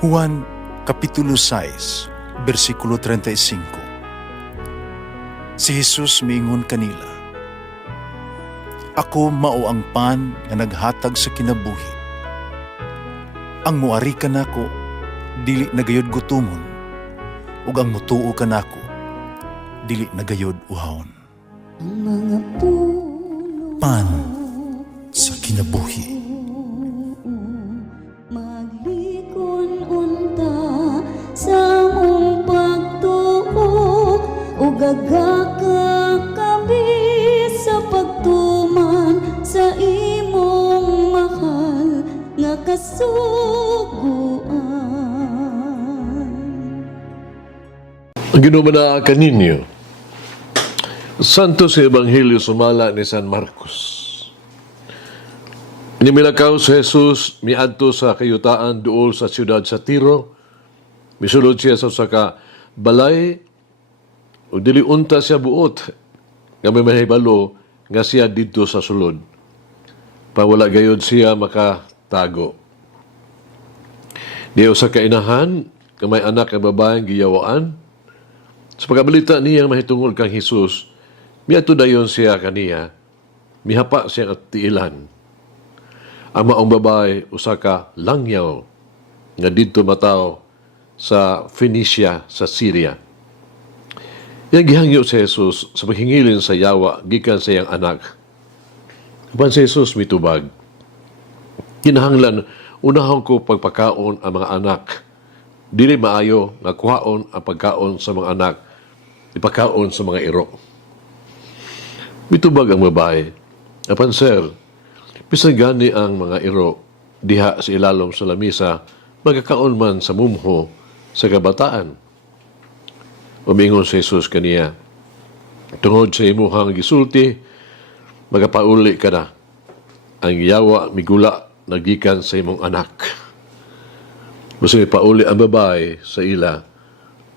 Juan Kapitulo 6, versikulo 35. Si Jesus miingon kanila, "Ako mao ang pan nga naghatag sa kinabuhi. Ang muari kanako dili nagayod gutomon, ug ang mutuo kanako dili nagayod uhawon." Ang mga puno Pan sa kinabuhi. maglikon unta sa mong pagtuo ug gagaka kami sa pagtuman sa imong mahal nga kasuguan. Ang ginumanaan ninyo, Santo sa Ebanghelyo sumala ni San Marcos. Nimilakaw si Jesus miadto sa kayutaan duol sa siyudad sa Tiro. Misulod siya sa saka balay o dili unta siya buot nga may mahibalo nga siya didto sa sulod. Pawala gayod siya makatago. Diyo sa kainahan nga may anak nga babaeng giyawaan. Sa pagkabalita niya mahitungod kang Jesus, miadto dayon siya kaniya, mihapa siya at tiilan. Ang maong babae usa ka langyaw nga didto mataw sa Phoenicia sa Syria. Yang gihangyo si Jesus sa paghingilin sa yawa gikan sa iyang anak. Apan si Jesus mitubag, kinahanglan unahon ko pagpakaon ang mga anak. Dili maayo nga kuhaon ang pagkaon sa mga anak, ipakaon sa mga iro. Mitubag ang babae, apan sir, bisan gani ang mga iro diha sa ilalom sa lamisa, magkakaon man sa mumho sa kabataan. Umingon si Jesus kaniya, tungod sa imuhang gisulti, magapauli ka na. Ang yawa migula nagikan sa imong anak. Basta pauli ang babae sa ila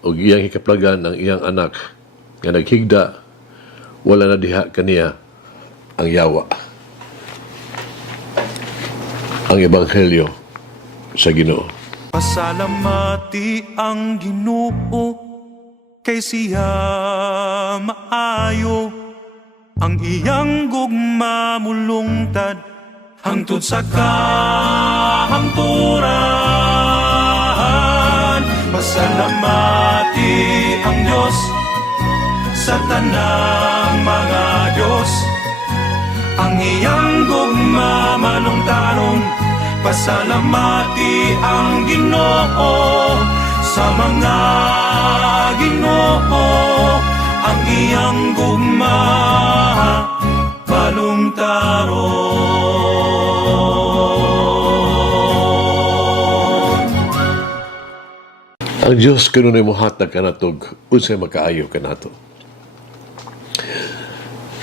o iyang hikaplagan ang iyang anak nga naghigda, wala na diha kaniya ang yawa. Ang Ebanghelyo sa Ginoo. Pasalamati ang Ginoo kay siya maayo, ang iyang gugma mulungtad hangtod sa kahangturan. Pasalamati ang Diyos sa tanang mga Diyos, ang iyang gugma malungtaron. Pasalamati ang Ginoo sa mga Ginoo, ang iyang gugma malungtaron. Ang Diyos kanunay mohatag kanatog unsay makaayo kanato.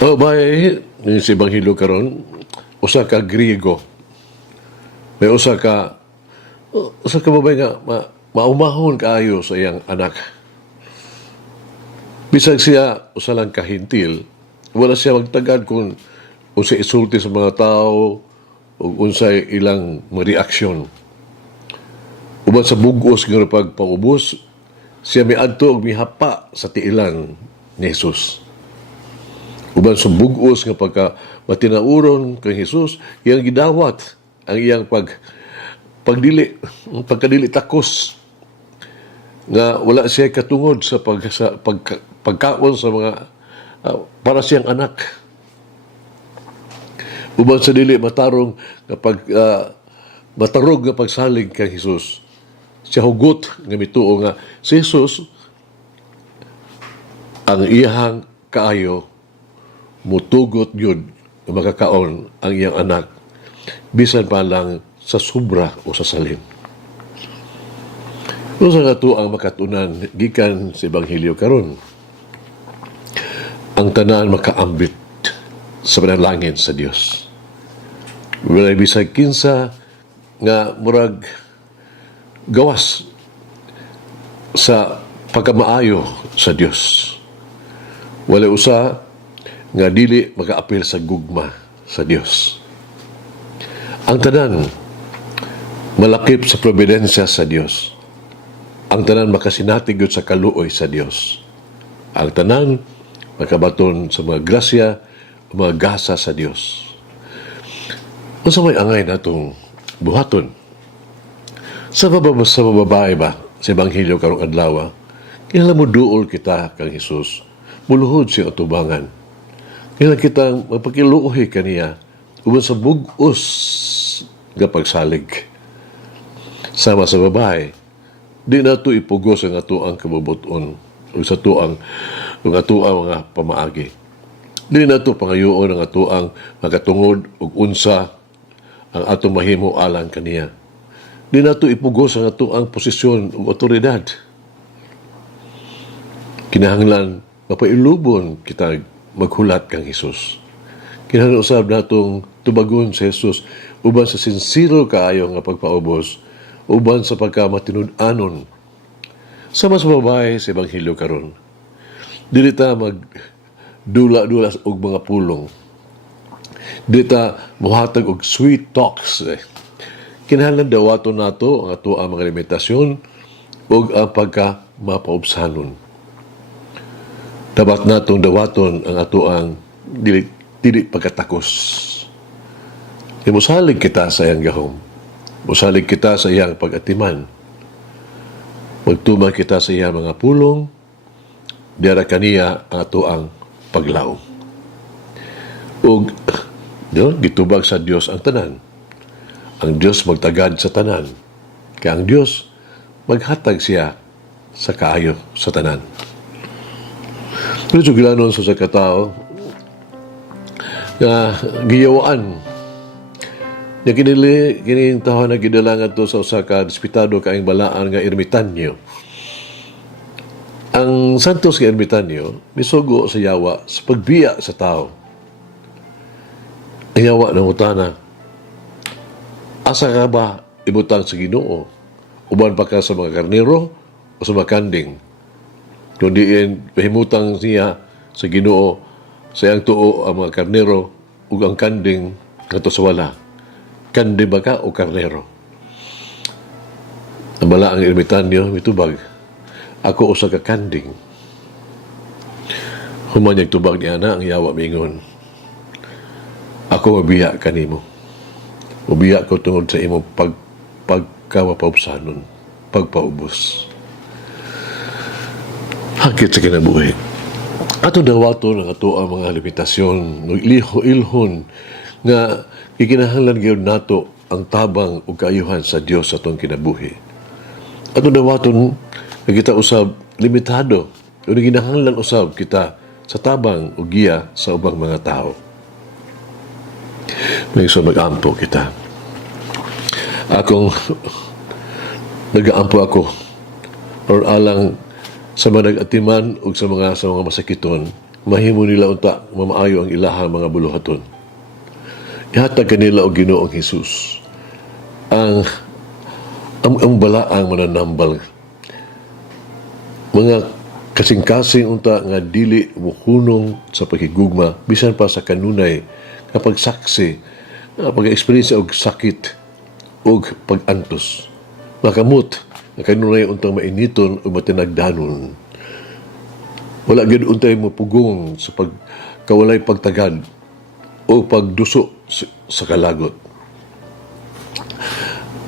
O bay, ni si Ebanghelyo karon, usa ka Griego. May usa ka babae nga maumahon kaayo sa iyang anak. Bisag siya usa lang kahintil, wala siya magtagad kung unsay isulti sa mga tao o unsay ilang reaksyon. Uban sa bugos nga pagpaubos, siya miadto og mihapa sa tiilan ni Jesus. Uban sa bugos nga pagkatinauron kay Jesus, iyang gidawat ang iyang pagkadili takos nga wala siya katungod sa pagkaon sa mga para siyang anak. Uban sa dili matarong matarog nga pagsalig kay Jesus, siya hugot nga mituo nga si Jesus ang iyang kaayo mutugot yun nga makakaon ang iyang anak bisan pa lang sa sobra o sa salin. Usa nga to ang makatunan gikan sa Ebanghelyo karon. Ang tanan makaambit sa panalangin sa Dios. Wala bisag kinsa nga murag gawas sa pagkamaayo sa Dios. Wala usa nga dili makaapil sa gugma sa Dios. Ang tanan malakip sa providensya sa Dios. Ang tanan makasinatig sa kaluoy sa Dios. Ang tanan makabaton sa mga grasya, mga gasa sa Dios. Unsa may angay natong buhaton? Sa babae ba sa Ebanghelyo karong adlaw, kinahanglan mo duol kita kang Hesus, muluhod siya atubangan. Kinahanglan kita magpakiluoy kaniya uban sa bug-os nga pagsalig. Sama sa babae, di na ito ipugos ang atuang kabubuton o sa tuang mga pamaagi. Di na ito pangayuon ang atuang makatungod o unsa ang atong mahimo alang kaniya. Di na ito ipugos ang atuang posisyon o otoridad. Kinahanglan mapailubon kita maghulat kang Hesus. Kinahanglan usab natong tubagon sa Hesus uban sa sinsiro kaayo nga pagpaubos, uban sa pagkamatinud-anon. Sama sa babae sa Ebanghelyo karon, dili ta magdula-dula og mga pulong. Dili ta mohatag og sweet talks. Kinahanglan dawaton nato ang ato ang mga limitasyon ug ang pagka mapaubsanon. Dapat natong dawaton ang ato ang dili pagkatakos. Musalig kita sa iyang gahom. Musalig kita sa iyang pag-atiman. Magtuman kita sa iyang mga pulong, diyara kaniya ang ato ang paglaom. Ug gitubag sa Dios ang tanan. Ang Dios magtagad sa tanan. Kaya ang Dios maghatag siya sa kaayo sa tanan. Pero gilanon sa katao na giyawaan na kining taho na gidalangan to sa usa ka despitado kaing balaan nga ermitanyo. Ang santos nga ermitanyo misugo sa yawa sa pagbiya sa tao. Ang yawa ng utana, asa ka ba ibutang sa Ginoo? Uban pa ka sa mga karnero o sa mga kanding? Kung diin pahimutang niya sa Ginoo sa iyang tuo ang mga karnero ug ang kanding ngadto sa wala. Kandi ba ka o karnero? Ang bala ang ermitanyo, mitubag, ako usa ka kanding. Humanyag tubag niya na ang yawa mingon. Ako mabiya kanimo. Mabiya ko tungod sa imo pagkawapaubsanon, pagpaubos. Hangkit sa kinabuhi. Ato dawato ng ato ang mga limitasyon, ilhon nga ikinahanglan gyud nato ang tabang ug kaayuhan sa Dios sa atong kinabuhi. Ato dawaton nga kita usab limitado ug ginahanglan usab kita sa tabang ug giya sa ubang mga tao. May mag-ampo kita. Nag-aampo ako or alang sa mga nag-atiman ug sa mga masakiton, mahimo nila unta mamaayo ang ilahang mga buluhaton. Ihatag kanila og Ginoong Hesus ang balaang mananambal, mga kasing-kasing unta nga dili muhunong sa paghigugma bisan pa sa kanunay nga pagsaksi, pag-experience og sakit og pag-antos, makamot nga kanunay untang mainiton o matinagdanon. Wala gyud untay mapugong sa pagkawalay pagtagad o pagduso sa kalagot.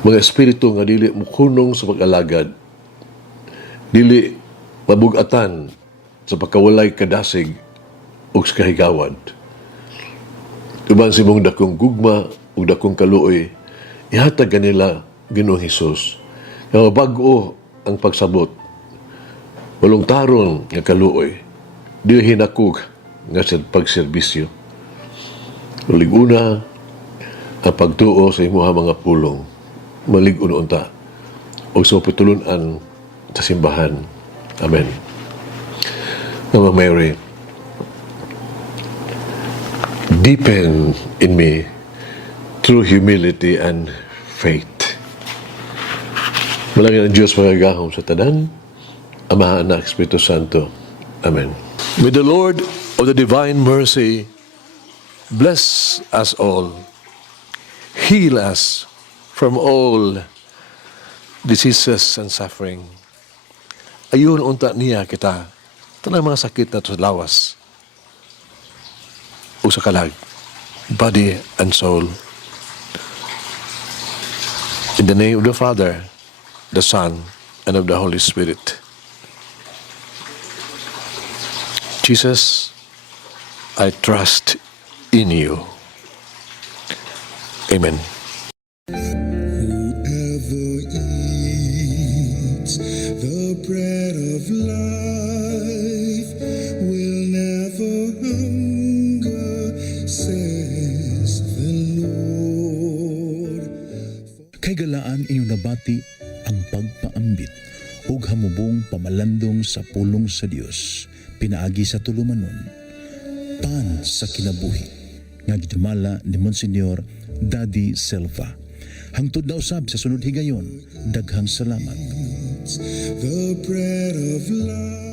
Mga espiritu nga dili mukunong sa pag-alagad, dili mabugatan sa pagkawalay kadasig o sa kahigawad. Tuban si mong dakong gugma o dakong kaluoy, ihatag kanila Ginoong Hesus nga mabago ang pagsabot. Walong taron nga kaluoy, dili hinakog nga sa pagserbisyo. Malig-una ang pagtuo sa imuha mga pulong. Malig-una unta. O sa pitulunan sa simbahan. Amen. Mama Mary, deepen in me true humility and faith. Malangin ang Diyos magagahom sa tanan, Ama, Anak, Espiritu Santo. Amen. May the Lord of the divine mercy bless us all, heal us from all diseases and suffering. Ayun unta niya kita. Tanang mga sakit na to sa lawas. O sa kalag. Body and soul. In the name of the Father, the Son, and of the Holy Spirit. Jesus, I trust in you. Amen. Whoever eats the bread of life will never hunger, says the Lord. Kay galaan inyong nabati ang pagpaambit ug hamubong pamalandong sa pulong sa Dios pinaagi sa tulumanon pan sa kinabuhi nga gidumala ni Monsignor Daddy Silva. Hangtod na usab sa sunod higayon, daghang salamat. The bread of life.